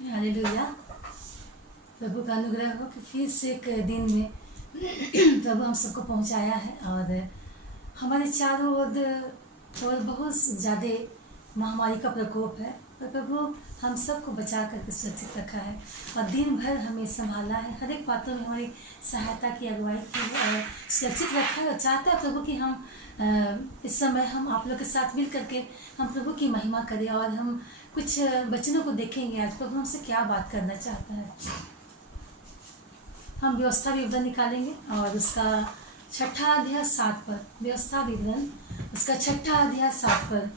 Hallelujah. प्रभु का अनुग्रह हो कि फिर से एक दिन में प्रभु हम सबको पहुंचाया है और हमारे चारों ओर बहुत ज़्यादा महामारी का प्रकोप है, पर प्रभु हम सबको बचा करके सुरक्षित रखा है और दिन भर हमें संभाला है, हर एक बातों में हमारी सहायता की, अगुवाई की और सुरक्षित रखा है। और चाहता है प्रभु कि हम इस समय हम आप लोग के साथ मिल करके हम प्रभु की महिमा करें और हम कुछ वचनों को देखेंगे। आज प्रभु हमसे क्या बात करना चाहता है। हम व्यवस्था विवरण निकालेंगे और उसका 6 अध्याय 7 पर, व्यवस्था विवरण उसका 6 अध्याय 7 पर,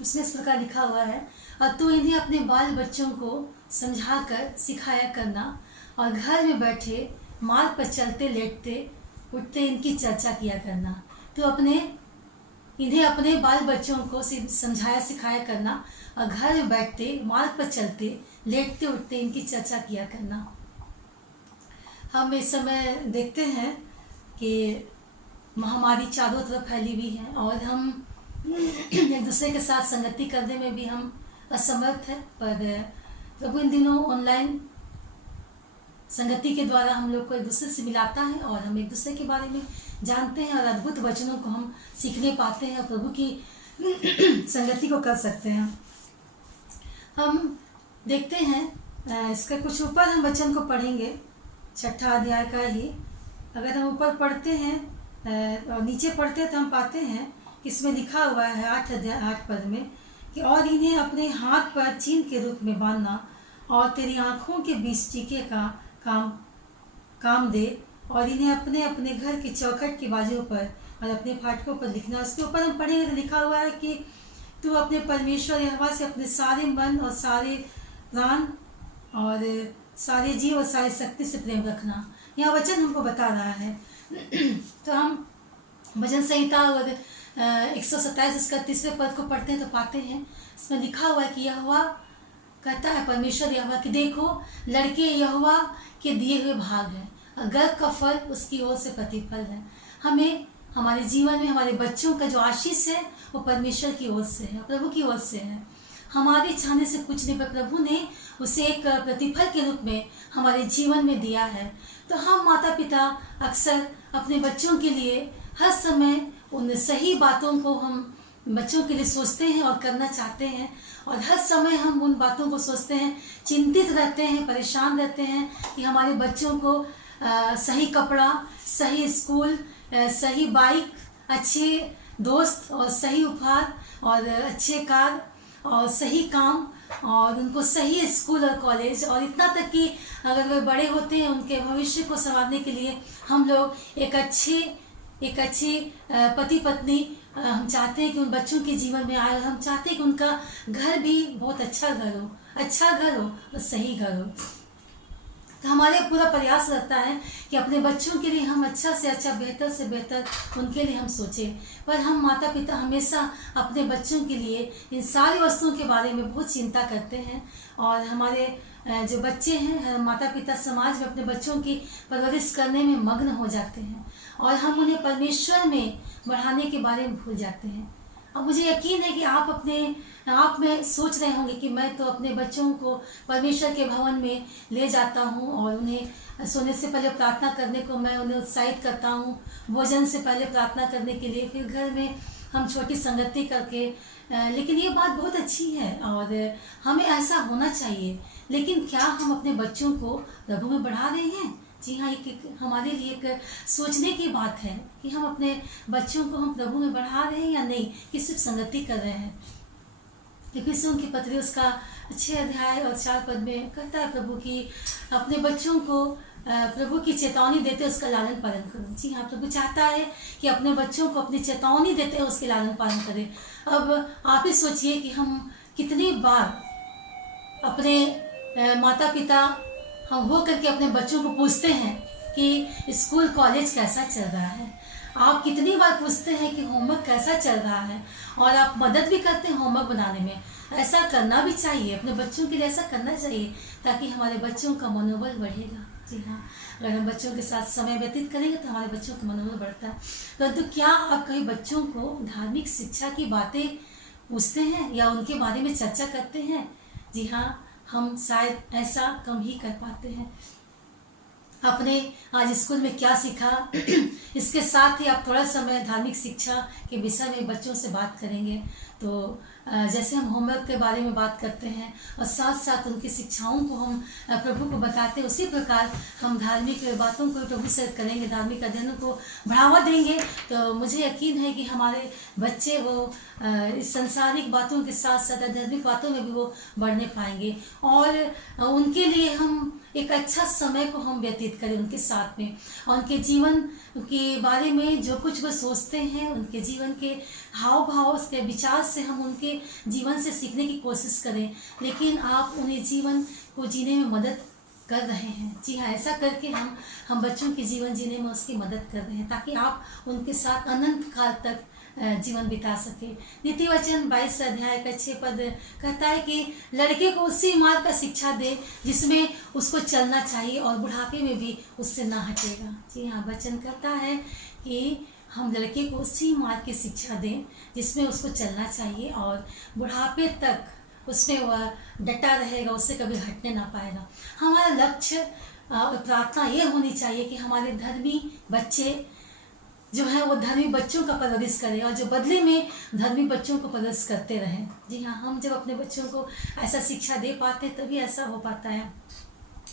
उसमें इस प्रकार लिखा हुआ है, और तू इन्हें अपने बाल बच्चों को समझा कर सिखाया करना और घर में बैठे मार्ग पर चलते लेटते उठते इनकी चर्चा किया करना। तो इन्हें अपने बाल बच्चों को समझाया सिखाया करना और घर में बैठते मार्ग पर चलते लेटते उठते इनकी चर्चा किया करना। हम इस समय देखते हैं कि महामारी चारों तरफ फैली हुई है और हम एक दूसरे के साथ संगति करने में भी हम असमर्थ है, पर प्रभु इन दिनों ऑनलाइन संगति के द्वारा हम लोग को एक दूसरे से मिलाता है और हम एक दूसरे के बारे में जानते हैं और अद्भुत वचनों को हम सीखने पाते हैं और प्रभु की संगति को कर सकते हैं। हम देखते हैं इसका कुछ ऊपर हम वचन को पढ़ेंगे, 6 अध्याय का ही। अगर हम ऊपर पढ़ते हैं और नीचे पढ़ते हैं तो हम पाते हैं कि इसमें लिखा हुआ है 8 अध्याय 8 पद में कि और इन्हें अपने हाथ पर चिन्ह के रूप में बांधना और तेरी आँखों के बीच टीके का काम दे और इन्हें अपने अपने घर की चौखट की बाजुओं पर और अपने फाटकों पर लिखना। उसके ऊपर हम पढ़ेंगे तो लिखा हुआ है कि तू अपने परमेश्वर यहोवा से अपने सारे मन और सारे प्राण और सारे जीव और सारी शक्ति से प्रेम रखना। यह वचन हमको बता रहा है। तो हम भजन संहिता और 127 इसका 3 पद को पढ़ते हैं तो पाते हैं इसमें लिखा हुआ है कि यहोवा कहता है, परमेश्वर यहोवा कि देखो लड़के यहोवा के दिए हुए भाग हैं, गर्भ का फल उसकी ओर से प्रतिफल है। हमें हमारे जीवन में हमारे बच्चों का जो आशीष है वो परमेश्वर की ओर से है, प्रभु की ओर से है। हमारे चाहने से कुछ नहीं, पर प्रभु ने उसे एक प्रतिफल के रूप में हमारे जीवन में दिया है। तो हम माता पिता अक्सर अपने बच्चों के लिए हर समय उन सही बातों को हम बच्चों के लिए सोचते हैं और करना चाहते हैं और हर समय हम उन बातों को सोचते हैं, चिंतित रहते हैं, परेशान रहते हैं कि हमारे बच्चों को सही कपड़ा, सही स्कूल, सही बाइक, अच्छे दोस्त और सही उपहार और अच्छे कार और सही काम और उनको सही स्कूल और कॉलेज और इतना तक कि अगर वे बड़े होते हैं उनके भविष्य को संवारने के लिए हम लोग एक अच्छी पति पत्नी हम चाहते हैं कि उन बच्चों के जीवन में आए और हम चाहते हैं कि उनका घर भी बहुत अच्छा घर हो और सही घर हो। तो हमारे पूरा प्रयास रहता है कि अपने बच्चों के लिए हम अच्छा से अच्छा, बेहतर से बेहतर उनके लिए हम सोचें, पर हम माता पिता हमेशा अपने बच्चों के लिए इन सारी वस्तुओं के बारे में बहुत चिंता करते हैं और हमारे जो बच्चे हैं, माता पिता समाज में अपने बच्चों की परवरिश करने में मग्न हो जाते हैं और हम उन्हें परमेश्वर में बढ़ाने के बारे में भूल जाते हैं। अब मुझे यकीन है कि आप में सोच रहे होंगे कि मैं तो अपने बच्चों को परमेश्वर के भवन में ले जाता हूँ और उन्हें सोने से पहले प्रार्थना करने को मैं उन्हें उत्साहित करता हूँ, भोजन से पहले प्रार्थना करने के लिए, फिर घर में हम छोटी संगति करके। लेकिन ये बात बहुत अच्छी है और हमें ऐसा होना चाहिए, लेकिन क्या हम अपने बच्चों को प्रभु में बढ़ा रहे हैं? जी हाँ, एक हमारे लिए एक सोचने की बात है कि हम अपने बच्चों को हम प्रभु में बढ़ा रहे हैं या नहीं, कि सिर्फ संगति कर रहे हैं। इफिसियों की पत्री उसका 6 अध्याय और 4 पद में कहता है प्रभु की अपने बच्चों को प्रभु की चेतावनी देते उसका लालन पालन करो। जी हाँ, प्रभु चाहता है कि अपने बच्चों को अपनी चेतावनी देते उसके लालन पालन करें। अब आप ही सोचिए कि हम कितनी बार अपने माता पिता हम हो करके अपने बच्चों को पूछते हैं कि स्कूल कॉलेज कैसा चल रहा है। आप कितनी बार पूछते हैं कि होमवर्क कैसा चल रहा है और आप मदद भी करते हैं होमवर्क बनाने में। ऐसा करना भी चाहिए, अपने बच्चों के लिए ऐसा करना चाहिए ताकि हमारे बच्चों का मनोबल बढ़ेगा। जी हाँ, अगर हम बच्चों के साथ समय व्यतीत करेंगे तो हमारे बच्चों का मनोबल बढ़ता है। परंतु क्या आप कहीं बच्चों को धार्मिक शिक्षा की बातें पूछते हैं या उनके बारे में चर्चा करते हैं? जी हाँ, हम शायद ऐसा कम ही कर पाते हैं। आपने आज स्कूल में क्या सीखा, इसके साथ ही आप थोड़ा समय धार्मिक शिक्षा के विषय में बच्चों से बात करेंगे। तो जैसे हम होमवर्क के बारे में बात करते हैं और साथ साथ उनकी शिक्षाओं को हम प्रभु को बताते हैं, उसी प्रकार हम धार्मिक बातों को प्रभु से करेंगे, धार्मिक अध्ययनों को बढ़ावा देंगे। तो मुझे यकीन है कि हमारे बच्चे वो इस संसारिक बातों के साथ साथ आध्यात्मिक बातों में भी वो बढ़ने पाएंगे और उनके लिए हम एक अच्छा समय को हम व्यतीत करें उनके साथ में, और उनके जीवन के बारे में जो कुछ वो सोचते हैं, उनके जीवन के हाव भाव, उसके विचार से हम उनके जीवन से सीखने की कोशिश करें। लेकिन आप उन्हें जीवन को जीने में मदद कर रहे हैं। जी हाँ, ऐसा करके हम बच्चों के जीवन जीने में उसकी मदद कर रहे हैं, ताकि आप उनके साथ अनंत काल तक जीवन बिता सके। नीति वचन 22 अध्याय का 6 पद कहता है कि लड़के को उसी मार्ग का शिक्षा दे जिसमें उसको चलना चाहिए और बुढ़ापे में भी उससे ना हटेगा। जी हाँ, वचन कहता है कि हम लड़के को उसी मार्ग की शिक्षा दें जिसमें उसको चलना चाहिए और बुढ़ापे तक उसमें वह डटा रहेगा, उससे कभी हटने ना पाएगा। हमारा लक्ष्य और प्रार्थना ये होनी चाहिए कि हमारे धर्मी बच्चे जो है वो धर्मी बच्चों का परवरिश करें और जो बदले में धर्मी बच्चों को परवरिश करते रहें। जी हाँ, हम जब अपने बच्चों को ऐसा शिक्षा दे पाते हैं तभी ऐसा हो पाता है।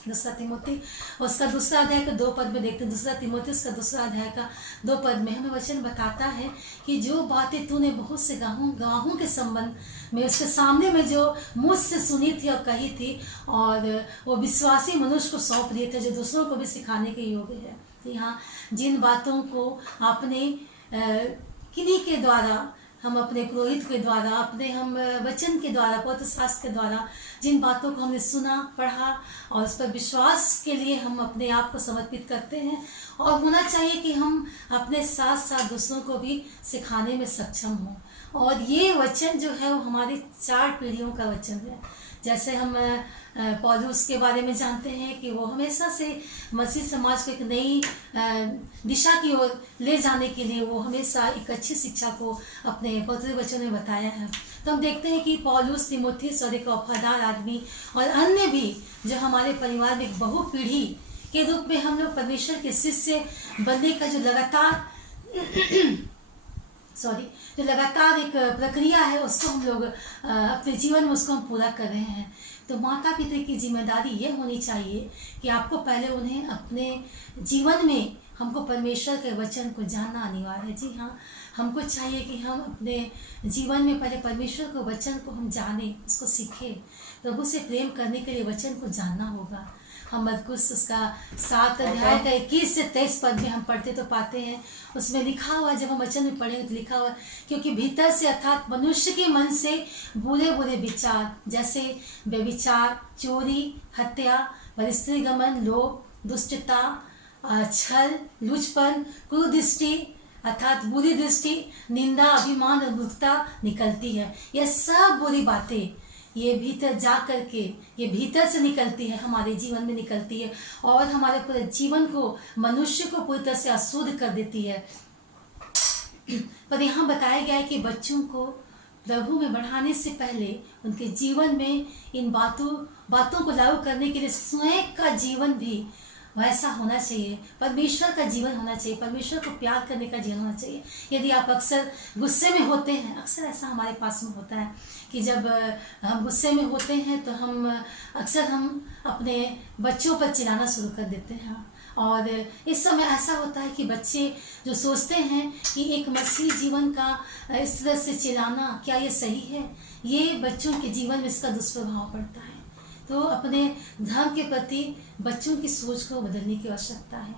दूसरा तिमोथी उसका दूसरा अध्याय का 2 पद में देखते हैं। दूसरा तिमोथी उसका दूसरा अध्याय का 2 पद में हमें वचन बताता है कि जो बातें तूने बहुत से गवाहों के संबंध में उसके सामने में जो मुझसे सुनी थी और कही थी, और वो विश्वासी मनुष्य को सौंप दिए थे जो दूसरों को भी सिखाने के योग्य है। यहाँ जिन बातों को आपने किन्हीं के द्वारा, हम अपने पुरोहित के द्वारा, अपने हम वचन के द्वारा, पवित्र शास्त्र के द्वारा जिन बातों को हमने सुना, पढ़ा और उस पर विश्वास के लिए हम अपने आप को समर्पित करते हैं, और होना चाहिए कि हम अपने साथ साथ दूसरों को भी सिखाने में सक्षम हों। और ये वचन जो है वो हमारी 4 पीढ़ियों का वचन है। जैसे हम पौलुस के बारे में जानते हैं कि वो हमेशा से मसीह समाज को एक नई दिशा की ओर ले जाने के लिए वो हमेशा एक अच्छी शिक्षा को अपने पवित्र वचन में बताया है। तो हम देखते हैं कि पौलुस, तीमुथियुस और एक वफादार आदमी और अन्य भी जो हमारे परिवार में एक बहुपीढ़ी के रूप में हम लोग परमेश्वर के शिष्य बनने का जो लगातार एक प्रक्रिया है, उसको हम लोग अपने जीवन में उसको हम पूरा कर रहे हैं। तो माता पिता की जिम्मेदारी ये होनी चाहिए कि आपको पहले उन्हें अपने जीवन में, हमको परमेश्वर के वचन को जानना अनिवार्य है। जी हाँ, हमको चाहिए कि हम अपने जीवन में पहले परमेश्वर के वचन को हम जानें, उसको सीखें। प्रभु से प्रेम करने के लिए वचन को जानना होगा। हम मरकुस उसका 7 अध्याय का 21 से 23 पद में हम पढ़ते तो पाते हैं, उसमें लिखा हुआ, जब हम वचन में पढ़ेंगे तो लिखा हुआ, क्योंकि भीतर से अर्थात मनुष्य के मन से बुरे बुरे विचार जैसे व्यभिचार, चोरी, हत्या, परस्त्रीगमन, लोभ, दुष्टता, छल, लुचपन, कुदृष्टि अर्थात बुरी दृष्टि, निंदा, अभिमान और मूर्खता निकलती है। यह सब बुरी बातें ये भीतर जा करके, ये भीतर से निकलती है, हमारे जीवन में निकलती है और हमारे पूरे जीवन को, मनुष्य को पूरी तरह से अशुद्ध कर देती है। पर यहाँ बताया गया है कि बच्चों को प्रभु में बढ़ाने से पहले उनके जीवन में इन बातों को लागू करने के लिए स्वयं का जीवन भी वैसा होना चाहिए, परमेश्वर का जीवन होना चाहिए, परमेश्वर को प्यार करने का जीवन होना चाहिए। यदि आप अक्सर गुस्से में होते हैं, अक्सर ऐसा हमारे पास में होता है कि जब हम गुस्से में होते हैं तो हम अपने बच्चों पर चिल्लाना शुरू कर देते हैं, और इस समय ऐसा होता है कि बच्चे जो सोचते हैं कि एक मसीह जीवन का इस तरह से चिल्लाना, क्या ये सही है? ये बच्चों के जीवन में इसका दुष्प्रभाव पड़ता है। तो अपने धर्म के प्रति बच्चों की सोच को बदलने की आवश्यकता है।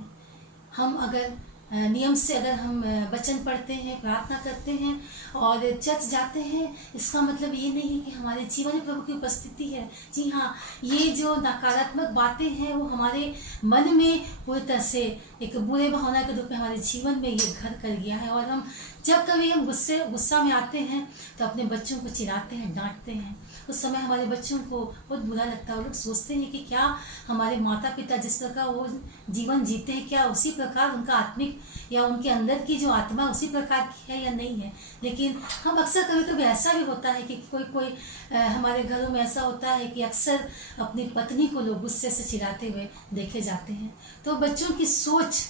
हम अगर नियम से अगर हम वचन पढ़ते हैं, प्रार्थना करते हैं और चर्च जाते हैं, इसका मतलब ये नहीं है कि हमारे जीवन में प्रभु की उपस्थिति है। जी हाँ, ये जो नकारात्मक बातें हैं वो हमारे मन में पूरी तरह से एक बुरे भावना के रूप में हमारे जीवन में ये घर कर गया है, और हम जब कभी हम गुस्सा में आते हैं तो अपने बच्चों को चिढ़ाते हैं, डांटते हैं, उस समय हमारे बच्चों को बहुत बुरा लगता है। वो लोग सोचते हैं कि क्या हमारे माता पिता जिस प्रकार वो जीवन जीते हैं, क्या उसी प्रकार उनका आत्मिक या उनके अंदर की जो आत्मा उसी प्रकार की है या नहीं है। लेकिन हम अक्सर कभी कभी ऐसा भी होता है कि कोई कोई हमारे घरों में ऐसा होता है कि अक्सर अपनी पत्नी को लोग गुस्से से चिढ़ाते हुए देखे जाते हैं। तो बच्चों की सोच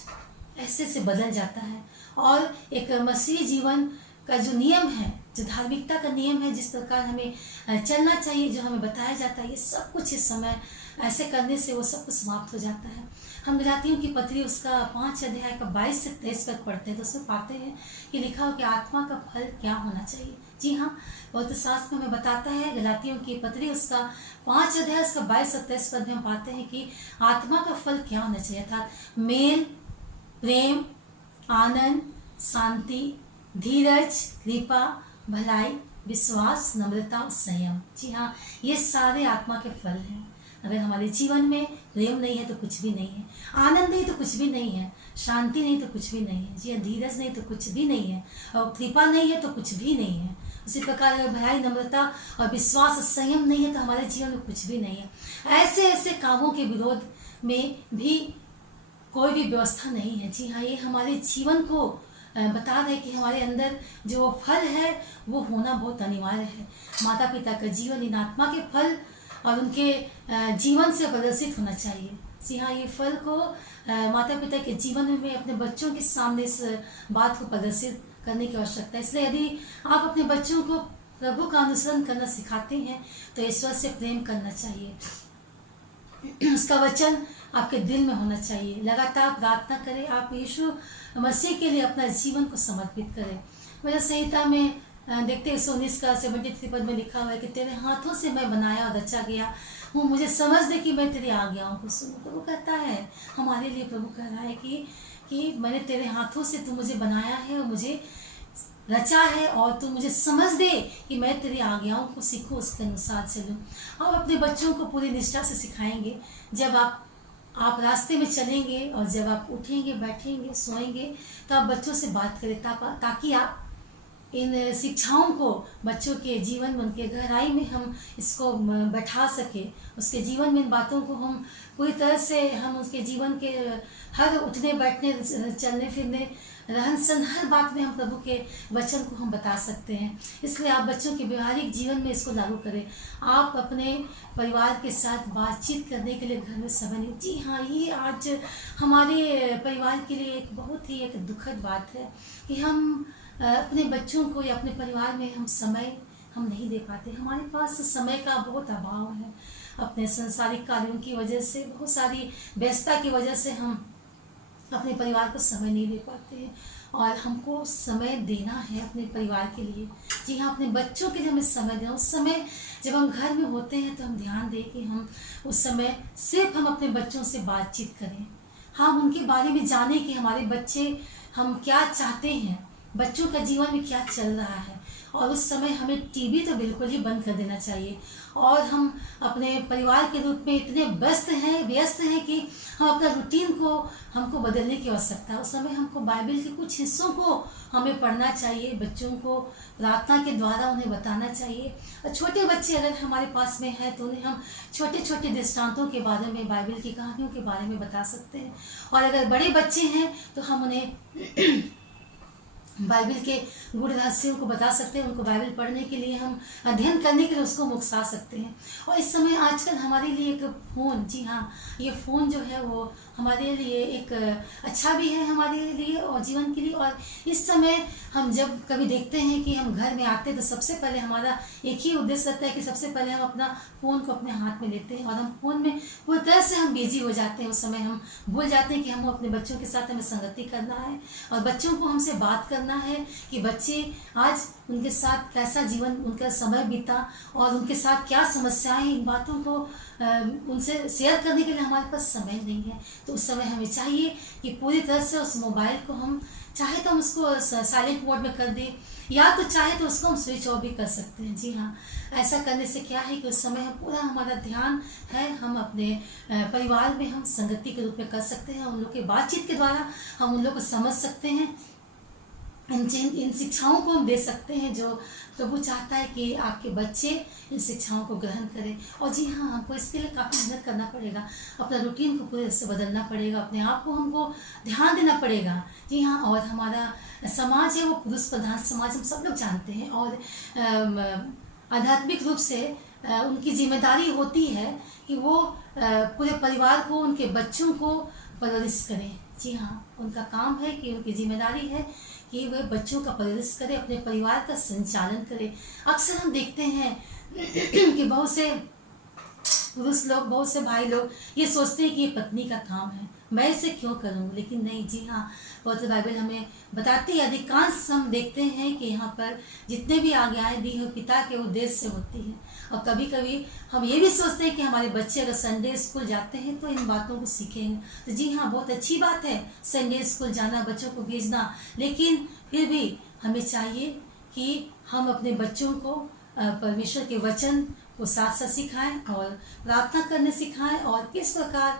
ऐसे से बदल जाता है। और एक मसीही जीवन का जो नियम है, जो धार्मिकता का नियम है, जिस प्रकार हमें चलना चाहिए, जो हमें बताया जाता है, ये सब कुछ इस समय ऐसे करने से वो सब कुछ समाप्त हो जाता है। हम गलातियों की पत्री उसका 5 अध्याय का 22 से 23 तक पढ़ते हैं तो उसमें पाते हैं कि लिखा हो कि आत्मा का फल क्या होना चाहिए। जी हाँ, पवित्र शास्त्र में हमें बताता है, गलातियों की पत्री उसका 5 अध्याय उसका 22 से 23 पद में हम पाते हैं कि आत्मा का फल क्या होना चाहिए, अर्थात मेल, प्रेम, आनंद, शांति, धीरज, कृपा, भलाई, विश्वास, नम्रता और संयम। जी हाँ, ये सारे आत्मा के फल हैं। अगर हमारे जीवन में प्रेम नहीं है तो कुछ भी नहीं है, आनंद नहीं तो कुछ भी नहीं है, शांति नहीं तो कुछ भी नहीं है, जी हाँ, धीरज नहीं तो कुछ भी नहीं है, और कृपा नहीं है तो कुछ भी नहीं है। उसी प्रकार अगर भलाई, नम्रता और विश्वास और संयम नहीं है तो हमारे जीवन में कुछ भी नहीं है। ऐसे ऐसे कामों के विरोध में भी कोई भी व्यवस्था नहीं है। जी हाँ, ये हमारे जीवन को बता रहे कि हमारे अंदर जो फल है वो होना बहुत अनिवार्य है। माता पिता का जीवन इन आत्मा के फल और उनके जीवन से प्रदर्शित होना चाहिए। जी हाँ, ये फल को माता पिता के जीवन में अपने बच्चों के सामने इस बात को प्रदर्शित करने की आवश्यकता है। इसलिए यदि आप अपने बच्चों को प्रभु का अनुसरण करना सिखाते हैं तो ईश्वर से प्रेम करना चाहिए, उसका वचन आपके दिल में होना चाहिए। लगातार प्रार्थना करें, आप यीशु मसीह के लिए अपना जीवन को समर्पित करें। वजह संहिता में देखते हैं 19 का 73 पद में लिखा हुआ है कि तेरे हाथों से मैं बनाया और रचा गया हूँ, मुझे समझ दे कि मैं तेरी आज्ञाओं को सुनूं। प्रभु कहता है हमारे लिए, प्रभु कह रहा है कि मैंने तेरे हाथों से तू मुझे बनाया है और मुझे रचा है, और तू मुझे समझ दे कि मैं तेरी आज्ञाओं को सीखूं, उसके अनुसार चलूं। आप अपने बच्चों को पूरी निष्ठा से सिखाएंगे। जब आप रास्ते में चलेंगे और जब आप उठेंगे, बैठेंगे, सोएंगे तो आप बच्चों से बात करें, ताकि आप इन शिक्षाओं को बच्चों के जीवन में, उनके गहराई में हम इसको बैठा सके। उसके जीवन में इन बातों को हम पूरी तरह से हम उसके जीवन के हर उठने बैठने, चलने फिरने, रहन सहन, हर बात में हम प्रभु के वचन को हम बता सकते हैं। इसलिए आप बच्चों के व्यवहारिक जीवन में इसको लागू करें। आप अपने परिवार के साथ बातचीत करने के लिए घर में समय नहीं। जी हाँ, ये आज हमारे परिवार के लिए एक बहुत ही एक दुखद बात है कि हम अपने बच्चों को या अपने परिवार में हम समय हम नहीं दे पाते। हमारे पास समय का बहुत अभाव है। अपने संसारिक कार्यों की वजह से, बहुत सारी व्यस्तता की वजह से हम अपने परिवार को समय नहीं दे पाते हैं, और हमको समय देना है अपने परिवार के लिए। जी हाँ, अपने बच्चों के लिए हमें समय देना। उस समय जब हम घर में होते हैं तो हम ध्यान दें कि हम उस समय सिर्फ हम अपने बच्चों से बातचीत करें। हम उनके बारे में जानें कि हमारे बच्चे हम क्या चाहते हैं, बच्चों का जीवन में क्या चल रहा है। और उस समय हमें टीवी तो बिल्कुल ही बंद कर देना चाहिए। और हम अपने परिवार के रूप में इतने व्यस्त हैं कि हम अपना रूटीन को हमको बदलने की आवश्यकता है। उस समय हमको बाइबल के कुछ हिस्सों को हमें पढ़ना चाहिए, बच्चों को प्रार्थना के द्वारा उन्हें बताना चाहिए। और छोटे बच्चे अगर हमारे पास में है तो उन्हें हम छोटे छोटे दृष्टांतों के बारे में, बाइबल की कहानियों के बारे में बता सकते हैं। और अगर बड़े बच्चे हैं तो हम उन्हें बाइबल के गूढ़ रहस्यों को बता सकते हैं। उनको बाइबल पढ़ने के लिए, हम अध्ययन करने के लिए उसको उकसा सकते हैं। और इस समय आजकल हमारे लिए एक फ़ोन, जी हाँ, ये फ़ोन जो है वो हमारे लिए एक अच्छा भी है हमारे लिए और जीवन के लिए। और इस समय हम जब कभी देखते हैं कि हम घर में आते हैं तो सबसे पहले हमारा एक ही उद्देश्य रहता है कि सबसे पहले हम अपना फ़ोन को अपने हाथ में लेते हैं और हम फ़ोन में पूरी तरह से हम बिजी हो जाते हैं। उस समय हम भूल जाते हैं कि हम अपने बच्चों के साथ हमें संगति करना है और बच्चों को हमसे बात करना है कि बच्चे आज उनके साथ कैसा जीवन, उनका समय बीता और उनके साथ क्या समस्याएं, इन बातों को उनसे शेयर करने के लिए हमारे पास समय नहीं है। तो उस समय हमें चाहिए कि पूरी तरह से उस मोबाइल को हम चाहे तो हम उसको साइलेंट मोड में कर दें, या तो चाहे तो उसको हम स्विच ऑफ भी कर सकते हैं। जी हाँ, ऐसा करने से क्या है कि उस समय हम पूरा हमारा ध्यान है हम अपने परिवार में हम संगति के रूप में कर सकते हैं। उन लोग के बातचीत के द्वारा हम उन लोग को समझ सकते हैं इन शिक्षाओं को हम दे सकते हैं जो प्रभु चाहता है कि आपके बच्चे इन शिक्षाओं को ग्रहण करें। और जी हाँ, हमको इसके लिए काफ़ी मेहनत करना पड़ेगा, अपना रूटीन को पूरे से बदलना पड़ेगा, अपने आप को हमको ध्यान देना पड़ेगा। जी हाँ, और हमारा समाज है वो पुरुष प्रधान समाज, हम सब लोग जानते हैं। और आध्यात्मिक रूप से उनकी जिम्मेदारी होती है कि वो पूरे परिवार को, उनके बच्चों को परवरिश करें। जी हाँ, उनका काम है कि उनकी जिम्मेदारी है कि वह बच्चों का परवरिश करे, अपने परिवार का संचालन करे। अक्सर हम देखते हैं कि बहुत से पुरुष लोग, बहुत से भाई लोग ये सोचते हैं कि ये पत्नी का काम है, मैं इसे क्यों करूं। लेकिन नहीं, जी हाँ, पवित्र बाइबल हमें बताती है, अधिकांश हम देखते हैं कि यहाँ पर जितने भी आज्ञाएं दी हुई पिता के उद्देश्य से होती हैं। और कभी कभी हम ये भी सोचते हैं कि हमारे बच्चे अगर संडे स्कूल जाते हैं तो इन बातों को सीखेंगे। तो जी हाँ, बहुत अच्छी बात है संडे स्कूल जाना, बच्चों को भेजना, लेकिन फिर भी हमें चाहिए कि हम अपने बच्चों को परमेश्वर के वचन को साथ साथ सिखाएं और प्रार्थना करने सिखाएं, और किस प्रकार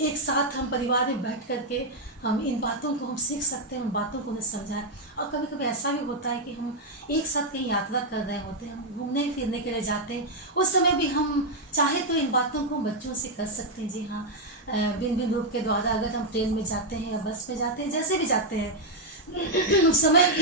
एक साथ हम परिवार में बैठ करके हम इन बातों को हम सीख सकते हैं, उन बातों को उन्हें समझाएं। और कभी कभी ऐसा भी होता है कि हम एक साथ कहीं यात्रा कर रहे होते हैं, हम घूमने फिरने के लिए जाते हैं, उस समय भी हम चाहे तो इन बातों को बच्चों से कर सकते हैं। जी हाँ, भिन्न भिन्न रूप के द्वारा, अगर हम ट्रेन में जाते हैं या बस में जाते हैं, जैसे भी जाते हैं, उस समय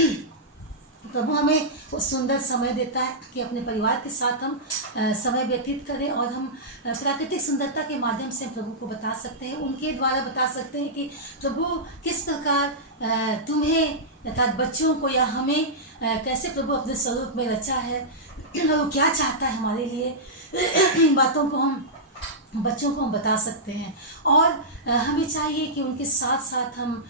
प्रभु हमें वो सुंदर समय देता है कि अपने परिवार के साथ हम समय व्यतीत करें, और हम प्राकृतिक सुंदरता के माध्यम से प्रभु को बता सकते हैं, उनके द्वारा बता सकते हैं कि प्रभु किस प्रकार तुम्हें अर्थात बच्चों को या हमें कैसे प्रभु अपने स्वरूप में रचा है, और वो क्या चाहता है हमारे लिए। इन बातों को हम बच्चों को हम बता सकते हैं। और हमें चाहिए कि उनके साथ साथ हम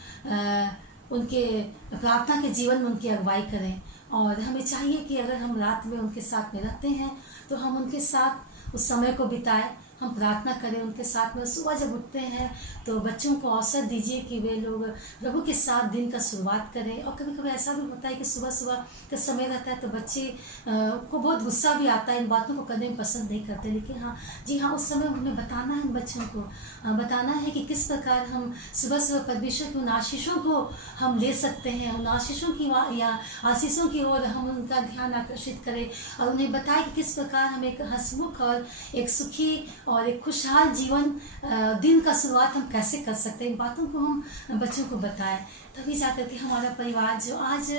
उनके प्रार्थना के जीवन में उनकी अगुवाई करें। और हमें चाहिए कि अगर हम रात में उनके साथ में रहते हैं तो हम उनके साथ उस समय को बिताएं, हम प्रार्थना करें उनके साथ में। सुबह जब उठते हैं तो बच्चों को अवसर दीजिए कि वे लोग प्रभु के साथ दिन का शुरुआत करें। और कभी कभी ऐसा भी होता है कि सुबह सुबह का समय रहता है तो बच्चे को बहुत गुस्सा भी आता है, इन बातों को करने में पसंद नहीं करते। लेकिन हाँ, जी हाँ, उस समय हमें बताना है, बच्चों को बताना है कि किस प्रकार हम सुबह सुबह परमेश्वर की उन आशीषों को हम ले सकते हैं, उन आशीषों की या आशीषों की ओर हम उनका ध्यान आकर्षित करें, और उन्हें बताएं कि किस प्रकार हम एक हंसमुख और एक सुखी और एक खुशहाल जीवन दिन का शुरुआत हम कैसे कर सकते हैं। इन बातों को हम बच्चों को बताएं, तभी जाकर के हमारा परिवार जो आज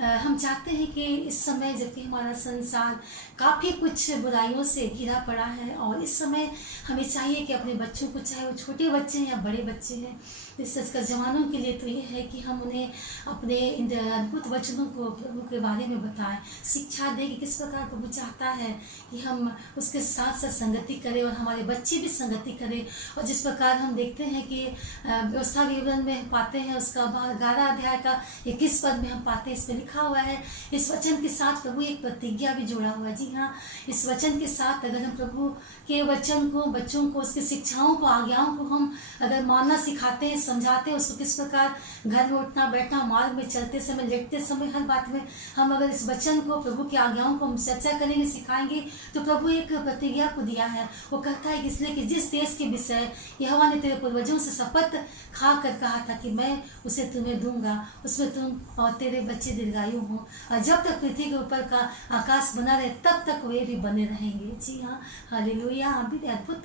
हम चाहते हैं कि इस समय जबकि हमारा संसार काफ़ी कुछ बुराइयों से घिरा पड़ा है, और इस समय हमें चाहिए कि अपने बच्चों को, चाहे वो छोटे बच्चे हैं या बड़े बच्चे हैं, इस का जवानों के लिए तो ये है कि हम उन्हें अपने इन अद्भुत वचनों को प्रभु के बारे में बताएं, शिक्षा दें कि किस प्रकार प्रभु चाहता है कि हम उसके साथ साथ संगति करें और हमारे बच्चे भी संगति करें। और जिस प्रकार हम देखते हैं कि व्यवस्था विवरण में पाते हैं, उसका 11 अध्याय का 21 पद में हम पाते हैं, इसमें लिखा हुआ है, इस वचन के साथ प्रभु एक प्रतिज्ञा भी जोड़ा हुआ है। जी हाँ, इस वचन के साथ अगर हम प्रभु के वचन को, बच्चों को, उसकी शिक्षाओं को, आज्ञाओं को हम अगर मानना सिखाते हैं, समझाते हैं उसको, किस प्रकार घर में उठना बैठना, मार्ग में चलते समय, लेटते समय, हर बात में हम अगर इस वचन को, प्रभु की आज्ञाओं को हम चर्चा करेंगे, सिखाएंगे, तो प्रभु एक प्रतिज्ञा को दिया है। वो कहता है कि इसलिए कि जिस देश के विषय यहोवा ने तेरे पूर्वजों से शपथ खा कर कहा था कि मैं उसे तुम्हें दूंगा, उसमें तुम और तेरे बच्चे दीर्घायु हों, और जब तक पृथ्वी के ऊपर का आकाश बना रहे तब तक वे भी बने रहेंगे। जी हाँ, हालेलुया। अभी अद्भुत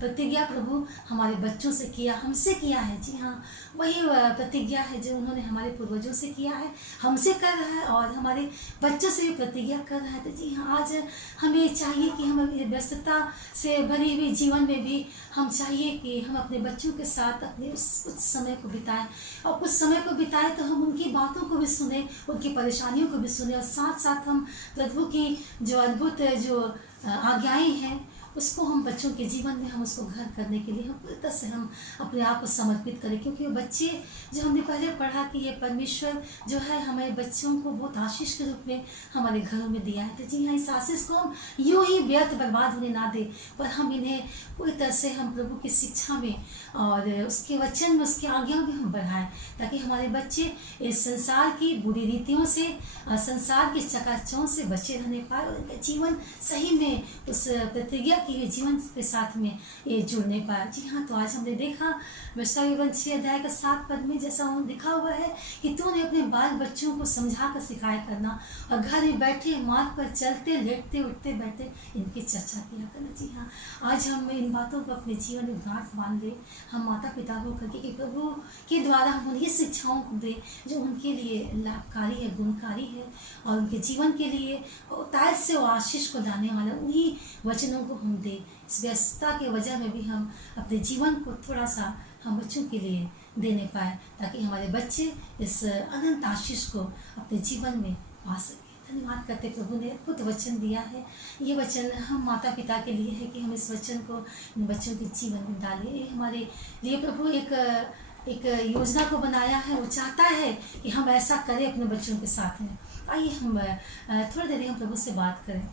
प्रतिज्ञा प्रभु हमारे बच्चों से किया, हमसे किया है। जी हाँ, वही प्रतिज्ञा है जो उन्होंने हमारे पूर्वजों से किया है, हमसे कर रहा है, और हमारे बच्चों से भी प्रतिज्ञा कर रहा है। तो जी हाँ, आज हमें चाहिए कि हम व्यस्तता से भरी हुई जीवन में भी हम चाहिए कि हम अपने बच्चों के साथ अपने कुछ समय को बिताएं, और कुछ समय को बिताएं तो हम उनकी बातों को भी सुने, उनकी परेशानियों को भी सुने, और साथ साथ हम प्रभु की जो अद्भुत जो आज्ञाएं हैं उसको हम बच्चों के जीवन में हम उसको घर करने के लिए हम पूरी तरह से हम अपने आप को समर्पित करें। क्योंकि वो बच्चे जो हमने पहले पढ़ा कि ये परमेश्वर जो है हमारे बच्चों को बहुत आशीष के रूप में हमारे घरों में दिया है। तो जी हाँ, इस आशीष को हम यूँ ही व्यर्थ बर्बाद होने ना दें, पर हम इन्हें पूरी तरह से हम प्रभु की शिक्षा में और उसके वचन में, उसकी आज्ञाओं में हम बढ़ाएं, ताकि हमारे बच्चे इस संसार की बुरी रीतियों से, संसार की चकाचौंध से बचे रहने पाए, और उनका जीवन सही में उस प्रतिज्ञा कि वे जीवन के साथ में ये जुड़ने पाए। जी हाँ, तो आज हमने देखा मिशा 6 अध्याय का 7 पद में जैसा वहाँ लिखा हुआ है कि तूने अपने बाल बच्चों को समझा कर सिखाया करना और घर में बैठे मार्ग पर चलते लेटते उठते बैठते इनकी चर्चा किया करना। जी हाँ, आज हम इन बातों को अपने जीवन में गांठ बांध दें, हम माता पिता को करके कि प्रभु के द्वारा हम उन्हीं शिक्षाओं को दें जो उनके लिए लाभकारी है, गुणकारी है और उनके जीवन के लिए ताज से आशीष को लाने वाला उन्हीं वचनों को हम दें। इस व्यस्तता के वजह में भी हम अपने जीवन को थोड़ा सा हम बच्चों के लिए देने पाए ताकि हमारे बच्चे इस अनंत आशीष को अपने जीवन में पा सकें। धन्यवाद करते प्रभु ने खुद वचन दिया है। ये वचन हम माता पिता के लिए है कि हम इस वचन को इन बच्चों के जीवन में डालें। ये हमारे लिए प्रभु एक योजना को बनाया है। वो चाहता है कि हम ऐसा करें अपने बच्चों के साथ में। आइए हम थोड़ी देर हम प्रभु से बात करें।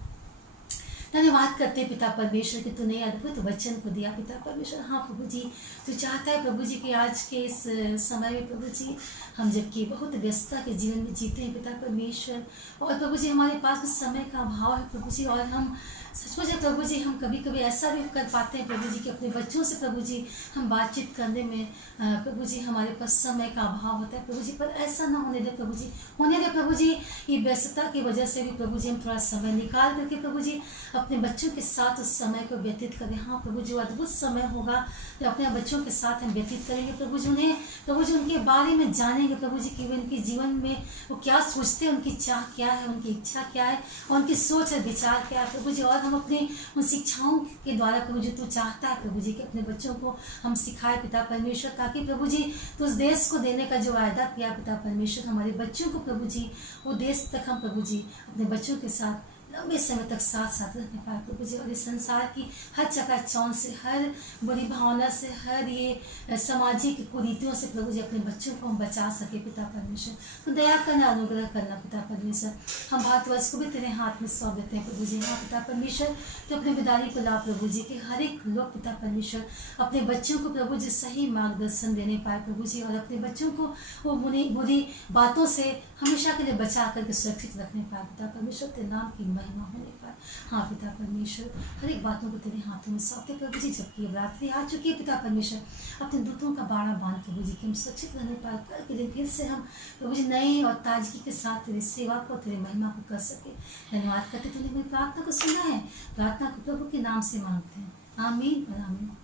धन्यवाद करते पिता परमेश्वर कि तूने अद्भुत वचन को दिया पिता परमेश्वर। हाँ प्रभु जी, तू चाहता है प्रभु जी कि आज के इस समय में प्रभु जी हम जबकि बहुत व्यस्तता के जीवन में जीते हैं पिता परमेश्वर, और प्रभु जी हमारे पास में समय का अभाव है प्रभु जी, और हम सचमुच है प्रभु जी हम कभी कभी ऐसा भी कर पाते हैं प्रभु जी कि अपने बच्चों से प्रभु जी हम बातचीत करने में प्रभु जी हमारे पास समय का अभाव होता है प्रभु जी, पर ऐसा ना होने दे प्रभु जी। होने दे प्रभु जी, ये व्यस्तता की वजह से भी प्रभु जी हम थोड़ा समय निकाल करके प्रभु जी अपने बच्चों के साथ उस समय को व्यतीत करें। हाँ प्रभु जी, अद्भुत समय होगा जब अपने बच्चों के साथ हम व्यतीत करेंगे प्रभु जी, उन्हें प्रभु जी उनके बारे में जानेंगे प्रभु जी कि उनके जीवन में वो क्या सोचते हैं, उनकी चाह क्या है, उनकी इच्छा क्या है और उनकी सोच और विचार क्या है प्रभु जी। और हम अपने उन शिक्षाओं के द्वारा प्रभु जी तू चाहता है प्रभु जी कि अपने बच्चों को हम सिखाए पिता परमेश्वर, ताकि प्रभु जी तो उस देश को देने का जो वायदा किया पिता परमेश्वर हमारे बच्चों को प्रभु जी वो देश तक हम प्रभु जी अपने बच्चों के साथ लंबे समय तक साथ साथ रहने पाए प्रभु जी। और इस संसार की हर चकाचौंध से, हर बुरी भावना से, हर ये सामाजिक कुरीतियों से प्रभु जी अपने बच्चों को हम बचा सके पिता परमेश्वर। तो दया करना, अनुग्रह करना पिता परमेश्वर। हम भारतवर्ष को भी तेरे हाथ में सौंप देते हैं प्रभु जी। हाँ पिता परमेश्वर, तो अपने बिदारी को ला प्रभु जी कि हर एक लोग पिता परमेश्वर अपने बच्चों को प्रभु जी सही मार्गदर्शन देने पाए प्रभु जी, और अपने बच्चों को वो बुरी बातों से हमेशा के लिए बचा करके सुरक्षित रखने पाए पिता परमेश्वर। तेरे नाम की महिमा होने पाए। हाँ पिता परमेश्वर, हर एक बातों को तेरे हाथों में सौंपते प्रभु जी। जबकि अब रात्रि आ चुकी है पिता परमेश्वर, अपने दूतों का बाड़ा बांध प्रभु जी कि हम सुरक्षित रहने पाए। कल के दिन फिर से हम प्रभु जी नए और ताजगी के साथ तेरी सेवा को, तेरी महिमा को कर सके। धन्यवाद करते तूने मेरी प्रार्थना को सुना है। प्रार्थना को प्रभु के नाम से मांगते हैं, आमीन और आमीन।